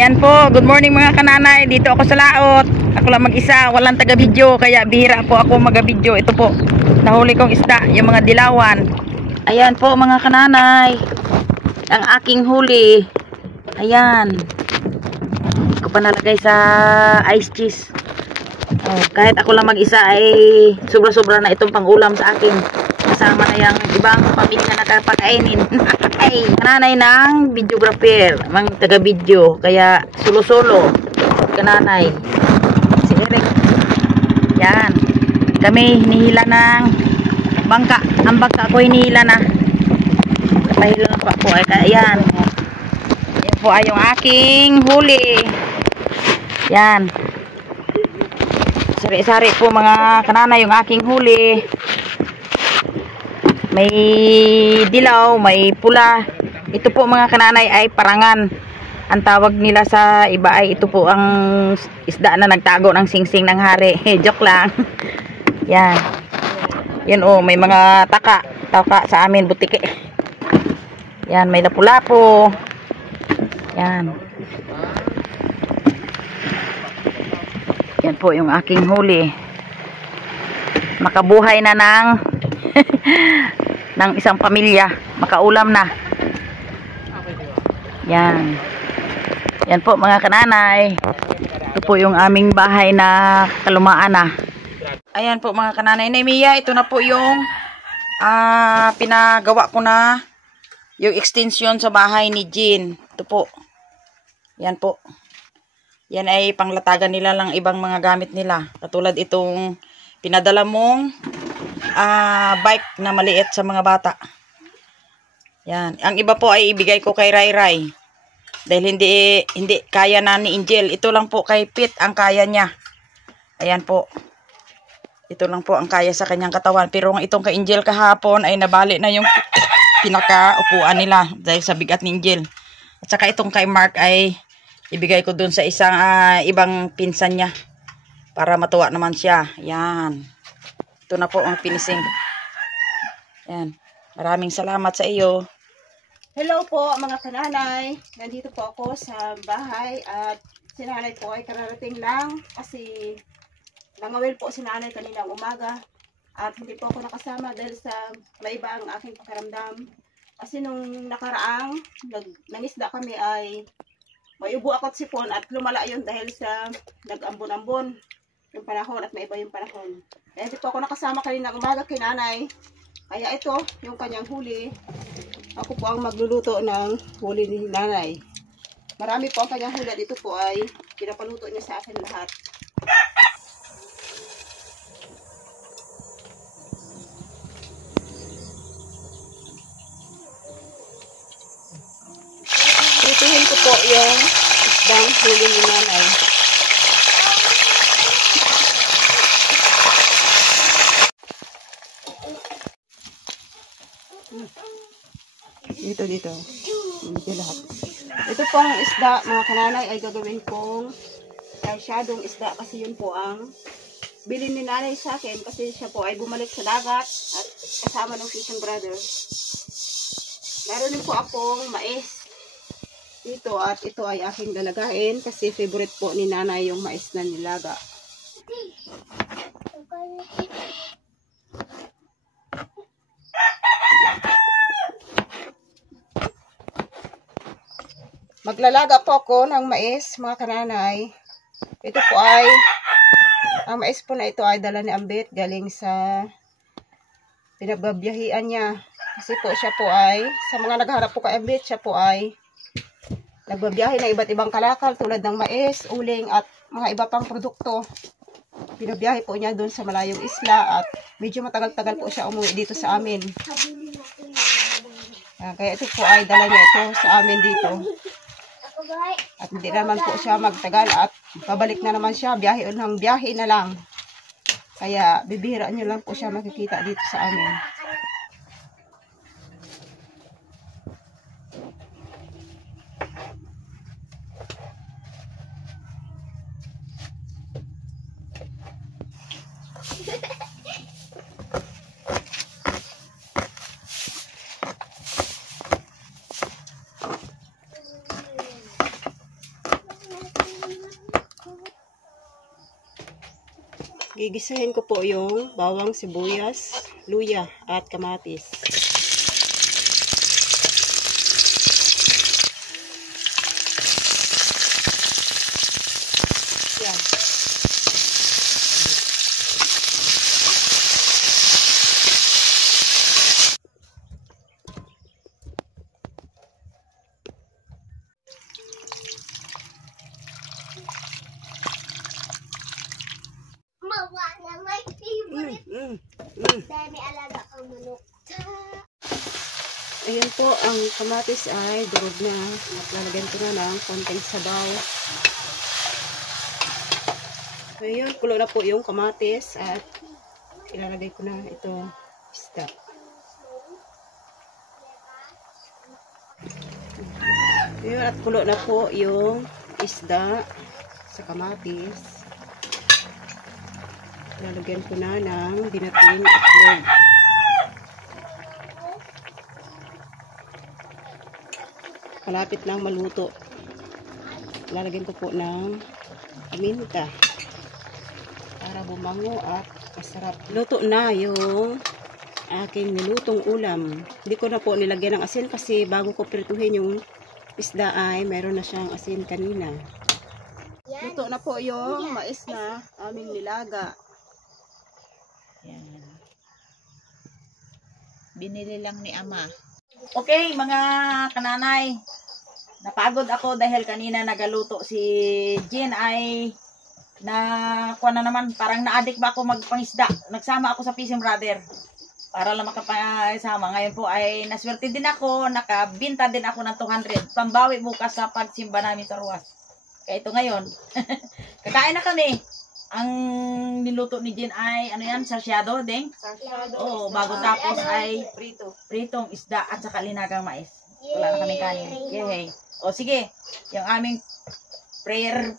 Ayan po, good morning mga kananay. Dito ako sa laot. Ako lang mag-isa, walang taga-video, kaya bihira po ako mag-video. Ito po, nahuli kong isda, yung mga dilawan. Ayan po mga kananay, ang aking huli. Ayan, ko pa nalagay sa ice cheese. Kahit ako lang mag-isa ay sobra-sobra na itong pang-ulam sa akin. Kasama na yung ibang pamilya na kapakainin. Ay, kananay ng videographer, mga taga-video, kaya solo-solo kananay si Eric. Yan, kami hinihila ng bangka. Ang bangka ko hinihila na, pahilo na pa po. Ay, yan, yan po ay yung aking huli. Yan, sari-sari po mga kananay yung aking huli. May dilaw, may pula. Ito po mga kananay ay parangan. Ang tawag nila sa iba ay ito po ang isda na nagtago ng singsing ng hari. Joke lang. Yan. Yan oh, may mga taka sa amin, butike. Yan, may lapu-lapu. Yan. Yan po yung aking huli. Makabuhay na ng ng isang pamilya, makaulam na. Yan. Yan po mga kananay. Ito po yung aming bahay na kalumaan na. Ayan po mga kananay na Mia, ito na po yung pinagawa ko na yung extension sa bahay ni Jean. Ito po. Yan po. Yan ay panglatagan nila lang ibang mga gamit nila. Katulad itong pinadala mong bike na maliit sa mga bata. Yan. Ang iba po ay ibigay ko kay Rai Rai. Dahil hindi kaya na ni Angel. Ito lang po kay Pete ang kaya niya. Ayan po. Ito lang po ang kaya sa kanyang katawan. Pero itong kay Angel kahapon ay nabali na yung pinakaupuan nila dahil sa bigat ni Angel. At saka itong kay Mark ay ibigay ko dun sa isang ibang pinsan niya. Para matuwa naman siya. Yan. Ito na po ang finishing. Yan. Maraming salamat sa iyo. Hello po mga kananay. Nandito po ako sa bahay at si nanay po ay kararating lang kasi nangawil po si nanay kaninang umaga at hindi po ako nakasama dahil sa maiba ang aking pakiramdam. Kasi nung nakaraang nangisda kami ay may ubo ako at sipon at lumala yun dahil sa nag-ambon-ambon yung panahon at may iba yung panahon. Kaya hindi po ako nakasama kanina umaga kay nanay. Kaya ito, yung kanyang huli. Ako po ang magluluto ng huli ni nanay. Marami po ang kanyang huli. Dito po ay pinapaluto niya sa akin lahat. Lutuhin ko po yung isdang huli ni nanay. Dito. Dito lahat. Ito pong isda, mga kananay, ay gagawin kong sarsyadong isda kasi yun po ang bilin ni nanay sa akin kasi siya po ay bumalik sa dagat at kasama ng fishing brother. Meron din po akong mais dito at ito ay aking lalagain kasi favorite po ni nanay yung mais na nilaga. Maglalaga po ako ng mais, mga kananay. Ito po ay, ang mais po na ito ay dala ni Ambit galing sa pinagbabiyahian niya. Kasi po siya po ay, sa mga nagharap po kay Ambit, siya po ay nagbabiyahe ng iba't ibang kalakal tulad ng mais, uling at mga iba pang produkto. Pinabiyahe po niya doon sa malayong isla at medyo matagal-tagal po siya umuwi dito sa amin. Kaya ito po ay dala niya ito sa amin dito. At hindi naman po siya magtagal at pabalik na naman siya, biyahe ng biyahe na lang. Kaya bibihira nyo lang po siya makikita dito sa amin. Gigisahin ko po yung bawang, sibuyas, luya at kamatis. Yan. Mawa na my favorite. Dahil may alaga kang manok. Ayan po, ang kamatis ay durog na. At lalagyan ko na ng konting sabaw. Ngayon, kulo na po yung kamatis at ilalagay ko na itong isda. Ngayon, at kulo na po yung isda sa kamatis. Lalagyan ko na ng binating itlog. Malapit nang maluto. Lalagyan ko po ng paminta para bumango at masarap. Luto na yung aking nilutong ulam. Hindi ko na po nilagyan ng asin kasi bago ko prituhin yung isda ay meron na siyang asin kanina. Luto na po yung mais na aming nilaga. Yan. Binili lang ni Ama. Okay, mga kananay. Napagod ako dahil kanina nagaluto si Jean ay kuha na naman, parang na-addict ba ako magpangisda. Nagsama ako sa Fishing Brother para lang makapasama. Ngayon po ay naswerte din ako, nakabinta din ako ng 200. Pambawi bukas sa pagsimba namin sa Ruas. Kaya ito ngayon. Kakain na kami. Ang niluto ni Jean ay, ano yan, sarsyado, ding? Oo, bago tapos ay pritong isda at saka linagang mais. Wala na kaming kanin. Yay. O sige, yung aming prayer,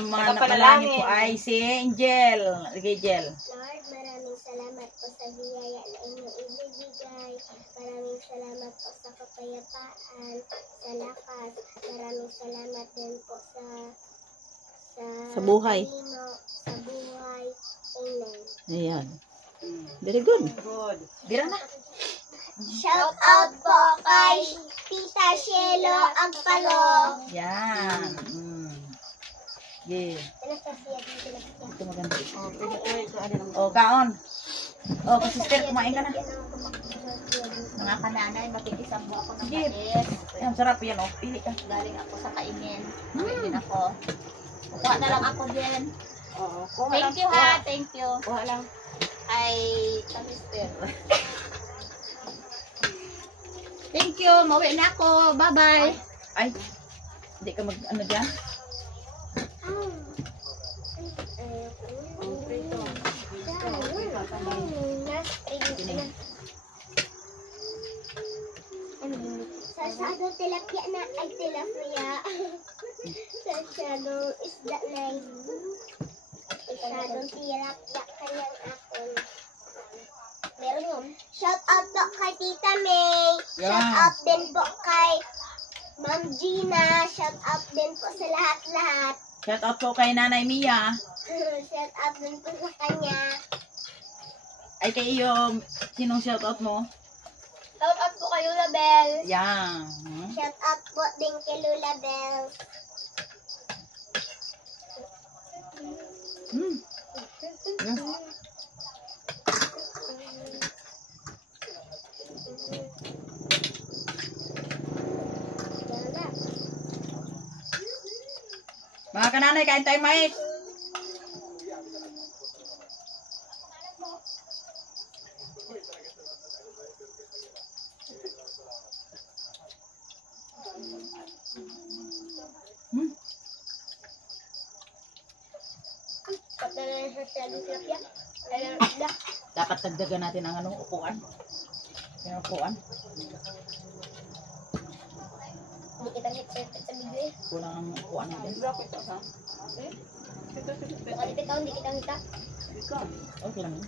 mga napanalangin po ay si Angel. Sige, Angel. Lord, maraming salamat po sa biyaya na inyong ibibigay. Maraming salamat po sa kapayapaan, sa lakas. Maraming salamat din po Sa buhay. Sa buhay. Amen. Ayan. Very good. Bira na. Shout out po kay Tita Shelo Agpalo. Yan. Yeah. Ito maganda. O, kaon. O, sister, kumain ka na. Mga kananay, makikisang mo ako ng Sige. mais. Yan, sarap yan, o. Pili ka. Galing ako sa kainin. Kain din ako. Kuha na lang ako din. Thank you ha, thank you. Kuha lang. Ay, kamister. Thank you, mauwi na ako. Bye-bye. Ay, hindi ka ano dyan? Sasado tilapia na ay tilapia. Sasado isda na Sasado tilapia kanyang akon. Meron yun. Shout out po kay Tita May. Shout out din po kay Ma'am Gina. Shout out din po sa lahat-lahat. Shout out po kay Nanay Mia. Shout out din po sa kanya. Ay, kay iyo, sinong shout out mo? Shout out po kay Lula Bell. Yan. Shout out po din kay Lula Bell. Mga kananay, kain tayo, Mike. Dapat dagdagan natin ang upuan. Yung upuan. Hindi kita hit-hit sa video eh. Kulang ang upuan natin. Bukan ipitaw, hindi kita hita. Okay lang yun.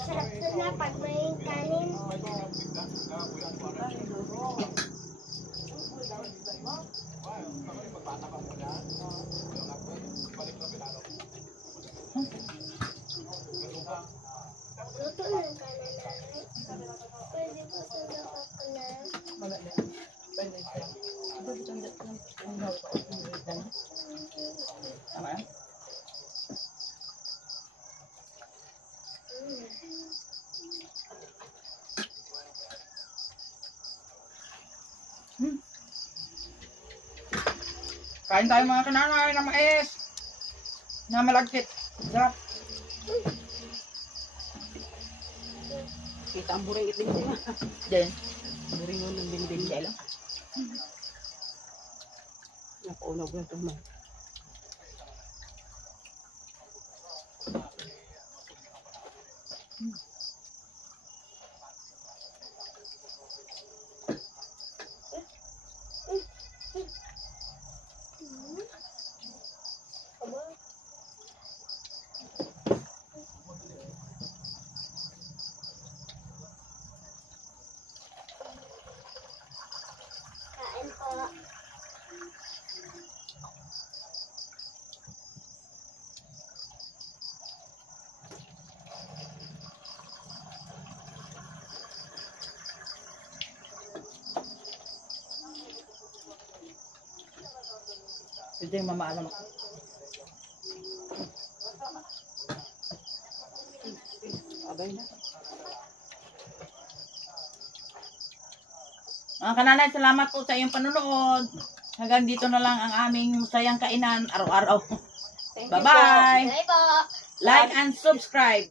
Sarap to na pag may kanin. Kain tayo mga kananay ng mais. Na malagkit. Sarap. Kita ang buring itin siya. Then, Buring ng binding siya lang. Napaunog na ito man. Kain po. ito yung mamaalam ako. Abay na. Mga kananay, salamat po sa iyong panunood. Hanggang dito na lang ang aming masayang kainan araw-araw. Thank you po. Bye-bye! Bye po. Like and subscribe.